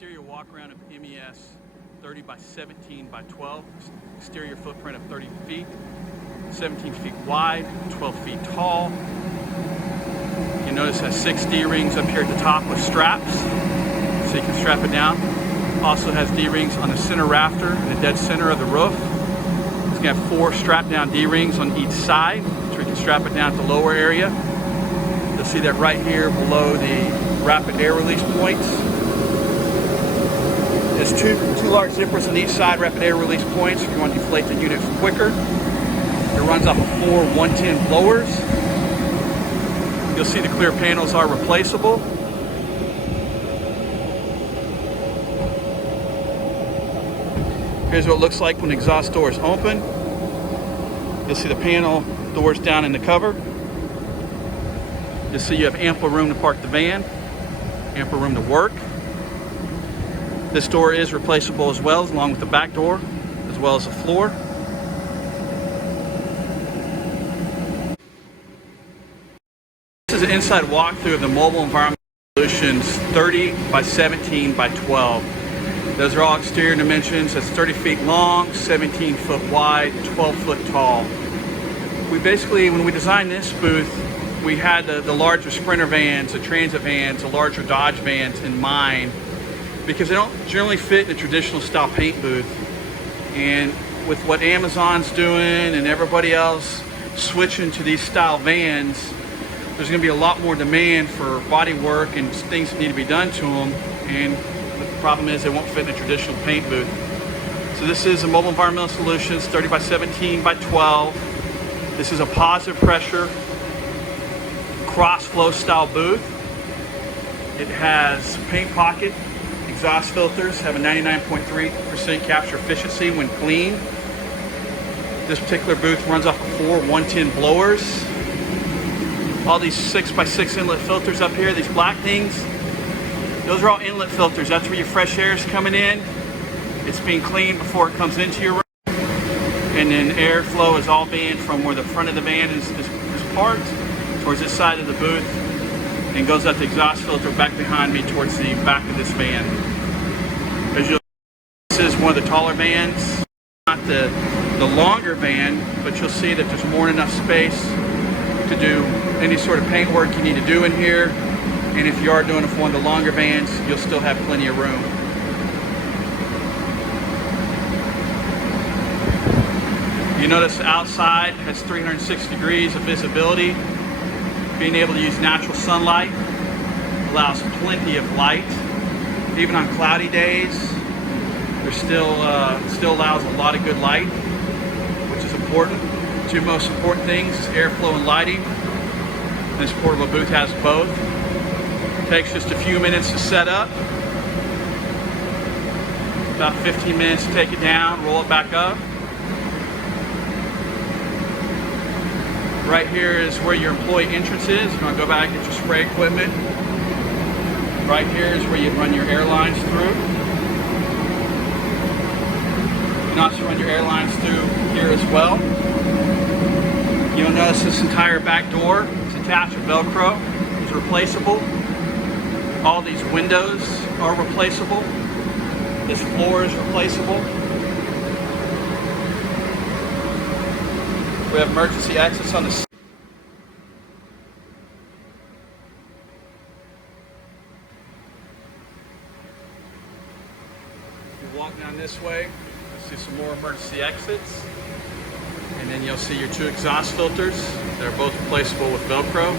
exterior walk around of MES 30 by 17 by 12, exterior footprint of 30 feet, 17 feet wide, 12 feet tall. You notice it has 6 D-rings up here at the top with straps, so you can strap it down. Also has D-rings on the center rafter in the dead center of the roof. It's going to have 4 strap-down D-rings on each side, so you can strap it down at the lower area. You'll see that right here below the rapid air release points. There's two large zippers on each side, rapid air release points, if you want to deflate the unit quicker. It runs off of 4 110 blowers. You'll see the clear panels are replaceable. Here's what it looks like when the exhaust door is open. You'll see the panel doors down in the cover. You'll see you have ample room to park the van, ample room to work. This door is replaceable as well, along with the back door, as well as the floor. This is an inside walkthrough of the Mobile Environmental Solutions 30 by 17 by 12. Those are all exterior dimensions. That's 30 feet long, 17 foot wide, 12 foot tall. We basically, when we designed this booth, we had the larger Sprinter vans, the Transit vans, the larger Dodge vans in mind, because they don't generally fit in a traditional style paint booth. And with what Amazon's doing and everybody else switching to these style vans, there's going to be a lot more demand for body work and things that need to be done to them. And the problem is they won't fit in a traditional paint booth. So this is a Mobile Environmental Solutions 30 by 17 by 12. This is a positive pressure cross flow style booth. It has paint pocket. Exhaust filters have a 99.3% capture efficiency when clean. This particular booth runs off of 4 110 blowers. All these 6x6 inlet filters up here, these black things, those are all inlet filters. That's where your fresh air is coming in. It's being cleaned before it comes into your room. And then airflow is all being from where the front of the van is parked towards this side of the booth, and goes up the exhaust filter back behind me towards the back of this van. As you'll see, this is one of the taller vans, not the longer van, but you'll see that there's more than enough space to do any sort of paint work you need to do in here. And if you are doing it for one of the longer vans, you'll still have plenty of room. You notice the outside has 360 degrees of visibility. Being able to use natural sunlight allows plenty of light. Even on cloudy days, there still allows a lot of good light, which is important. Two most important things is airflow and lighting. This portable booth has both. It takes just a few minutes to set up. About 15 minutes to take it down, roll it back up. Right here is where your employee entrance is. You're going to go back and get your spray equipment. Right here is where you run your airlines through. You can also run your airlines through here as well. You'll notice this entire back door is attached with Velcro. It's replaceable. All these windows are replaceable. This floor is replaceable. We have emergency exits on the side. You walk down this way, you'll see some more emergency exits. And then you'll see your 2 exhaust filters. They're both replaceable with Velcro.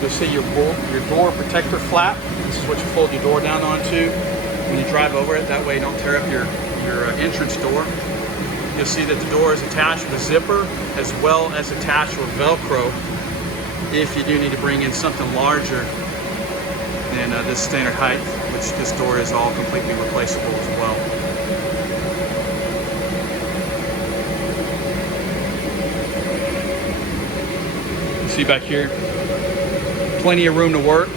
You'll see your door protector flap. This is what you fold your door down onto when you drive over it. That way you don't tear up your entrance door. You'll see that the door is attached with a zipper as well as attached with Velcro if you do need to bring in something larger than this standard height, which this door is all completely replaceable as well. You see back here, plenty of room to work.